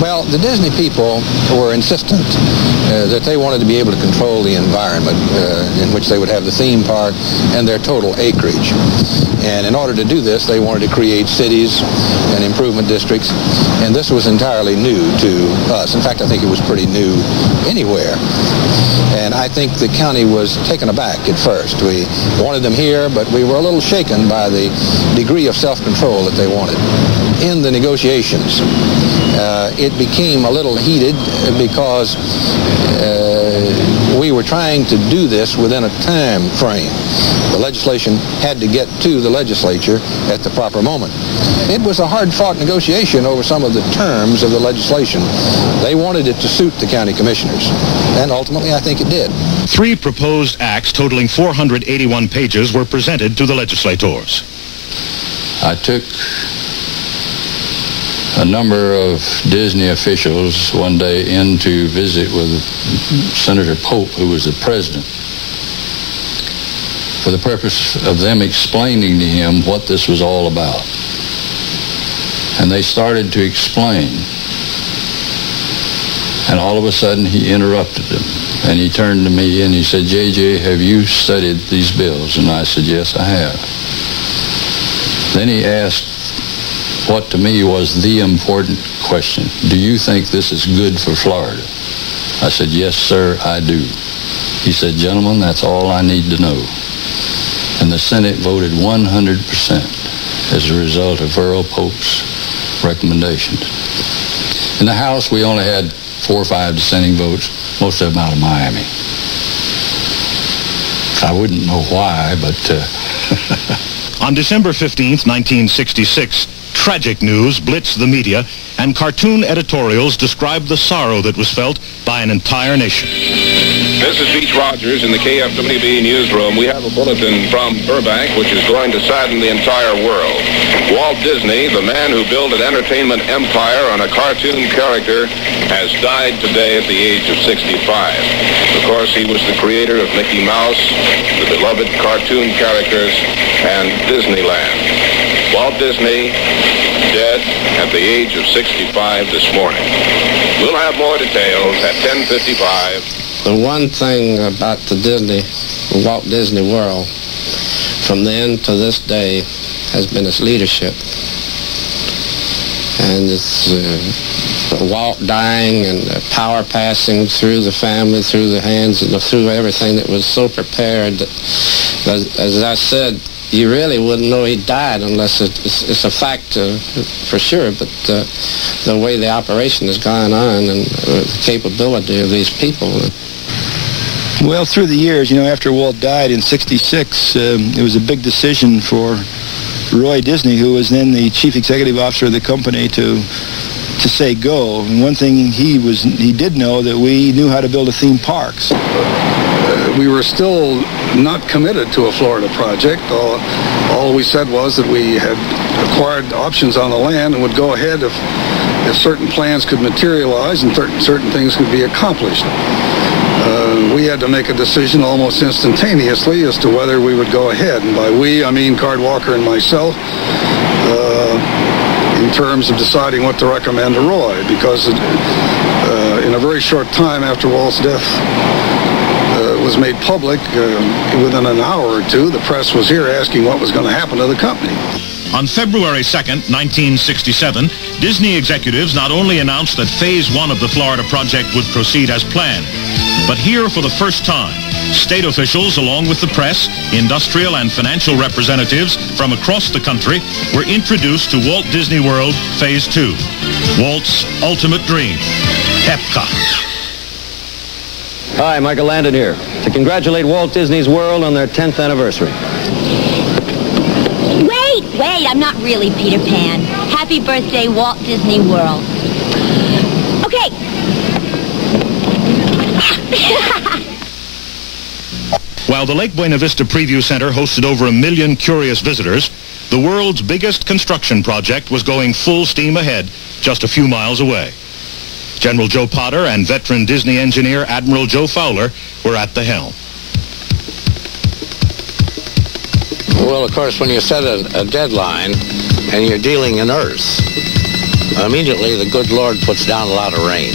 Well, the Disney people were insistent that they wanted to be able to control the environment in which they would have the theme park and their total acreage. And in order to do this, they wanted to create cities and improvement districts, and this was entirely new to us. In fact, I think it was pretty new anywhere. And I think the county was taken aback at first. We wanted them here, but we were a little shaken by the degree of self-control that they wanted. In the negotiations, it became a little heated because we were trying to do this within a time frame. The legislation had to get to the legislature at the proper moment. It was a hard-fought negotiation over some of the terms of the legislation. They wanted it to suit the county commissioners, and ultimately I think it did. 3 proposed acts totaling 481 pages were presented to the legislators. I took a number of Disney officials one day in to visit with Senator Pope, who was the president, for the purpose of them explaining to him what this was all about. And they started to explain. And all of a sudden he interrupted them. And he turned to me and he said, "J.J., have you studied these bills?" And I said, "Yes, I have." Then he asked what to me was the important question. "Do you think this is good for Florida?" I said, "Yes, sir, I do." He said, "Gentlemen, that's all I need to know." And the Senate voted 100% as a result of Earl Pope's recommendations. In the House, we only had 4 or 5 dissenting votes, most of them out of Miami. I wouldn't know why, but... On December 15th, 1966, tragic news blitzed the media, and cartoon editorials described the sorrow that was felt by an entire nation. This is Beach Rogers in the KFWB newsroom. We have a bulletin from Burbank, which is going to sadden the entire world. Walt Disney, the man who built an entertainment empire on a cartoon character, has died today at the age of 65. Of course, he was the creator of Mickey Mouse, the beloved cartoon characters, and Disneyland. Walt Disney, dead at the age of 65 this morning. We'll have more details at 10:55. The one thing about the Walt Disney World, from then to this day, has been its leadership. And it's Walt dying and power passing through the family, through the hands, and through everything that was so prepared that, as I said, you really wouldn't know he died unless it's a fact for sure, but the way the operation has gone on and the capability of these people. Well, through the years, after Walt died in '66, it was a big decision for Roy Disney, who was then the chief executive officer of the company, to say go. And one thing he did know that we knew how to build a theme park. We were still not committed to a Florida project. All we said was that we had acquired options on the land and would go ahead if certain plans could materialize and certain things could be accomplished. We had to make a decision almost instantaneously as to whether we would go ahead. And by we, I mean Card Walker and myself, in terms of deciding what to recommend to Roy, because in a very short time after Walt's death was made public, within an hour or two, the press was here asking what was going to happen to the company. On February 2nd, 1967, Disney executives not only announced that Phase 1 of the Florida project would proceed as planned, but here for the first time, state officials, along with the press, industrial and financial representatives from across the country, were introduced to Walt Disney World Phase 2, Walt's ultimate dream, Epcot. Hi, Michael Landon here to congratulate Walt Disney's World on their 10th anniversary. Wait, I'm not really Peter Pan. Happy birthday, Walt Disney World. Okay. While the Lake Buena Vista Preview Center hosted over 1 million curious visitors, the world's biggest construction project was going full steam ahead just a few miles away. General Joe Potter and veteran Disney engineer Admiral Joe Fowler were at the helm. Well, of course, when you set a deadline and you're dealing in Earth, immediately the good Lord puts down a lot of rain.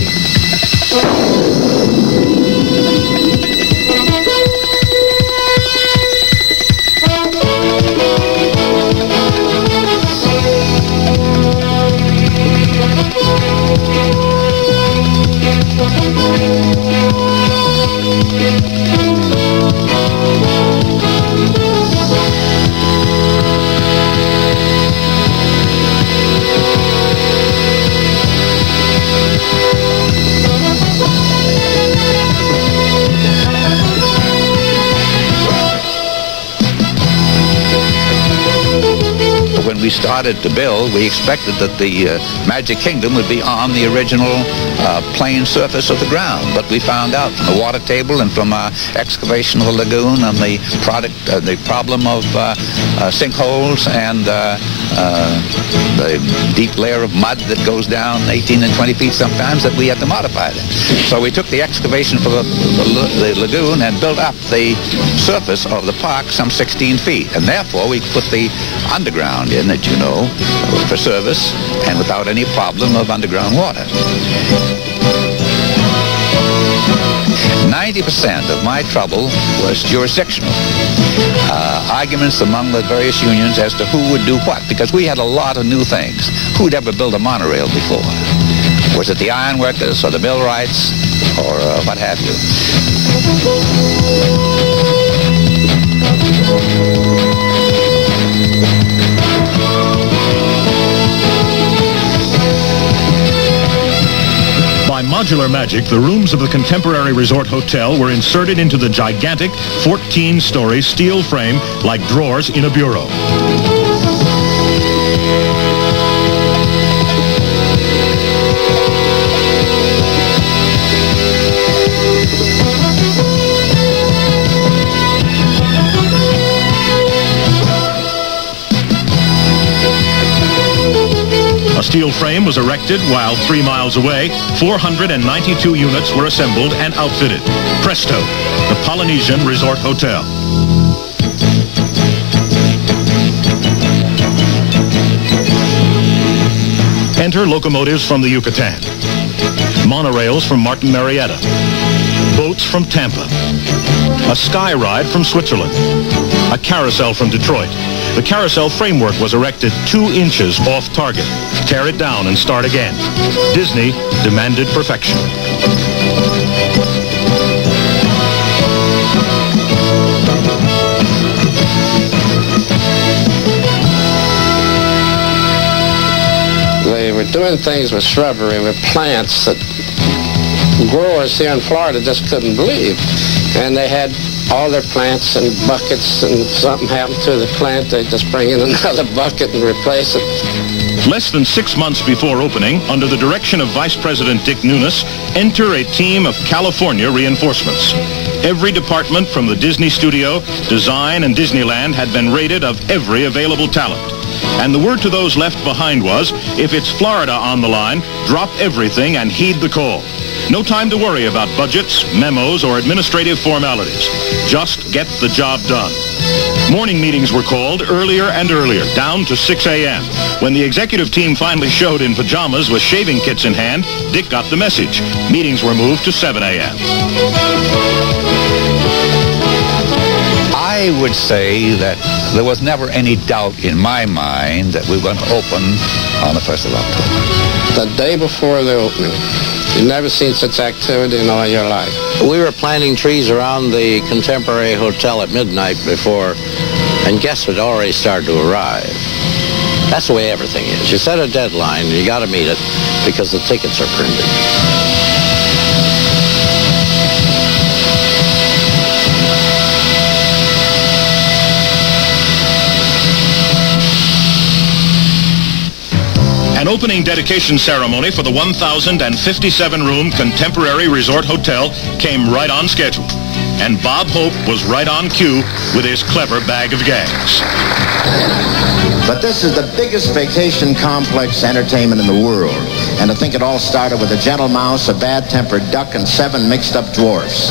When we started to build, we expected that the Magic Kingdom would be on the original plain surface of the ground. But we found out from the water table and from excavation of the lagoon and the problem of sinkholes and the deep layer of mud that goes down 18 and 20 feet sometimes, that we had to modify it. So we took the excavation for the lagoon and built up the surface of the park some 16 feet. And therefore, we put the underground in it, you know, for service and without any problem of underground water. 90% of my trouble was jurisdictional. Arguments among the various unions as to who would do what, because we had a lot of new things. Who'd ever built a monorail before? Was it the ironworkers or the millwrights or what have you? By modular magic, the rooms of the Contemporary Resort Hotel were inserted into the gigantic 14-story steel frame like drawers in a bureau. A steel frame was erected while 3 miles away, 492 units were assembled and outfitted. Presto, the Polynesian Resort Hotel. Enter locomotives from the Yucatan, monorails from Martin Marietta, boats from Tampa, a sky ride from Switzerland, a carousel from Detroit. The carousel framework was erected 2 inches off target. Tear it down and start again. Disney demanded perfection. They were doing things with shrubbery, with plants that growers here in Florida just couldn't believe. And they had all their plants in buckets, and if something happened to the plant, they'd just bring in another bucket and replace it. Less than 6 months before opening, under the direction of Vice President Dick Nunes, enter a team of California reinforcements. Every department from the Disney studio, design, and Disneyland had been rated of every available talent. And the word to those left behind was, if it's Florida on the line, drop everything and heed the call. No time to worry about budgets, memos, or administrative formalities. Just get the job done. Morning meetings were called earlier and earlier, down to 6 a.m. When the executive team finally showed in pajamas with shaving kits in hand, Dick got the message. Meetings were moved to 7 a.m. I would say that there was never any doubt in my mind that we were going to open on the 1st of October. The day before the opening. You've never seen such activity in all your life. We were planting trees around the Contemporary Hotel at midnight before, and guests had already started to arrive. That's the way everything is. You set a deadline, and you got to meet it because the tickets are printed. An opening dedication ceremony for the 1,057-room Contemporary Resort Hotel came right on schedule. And Bob Hope was right on cue with his clever bag of gags. But this is the biggest vacation complex entertainment in the world. And to think it all started with a gentle mouse, a bad-tempered duck, and 7 mixed-up dwarfs.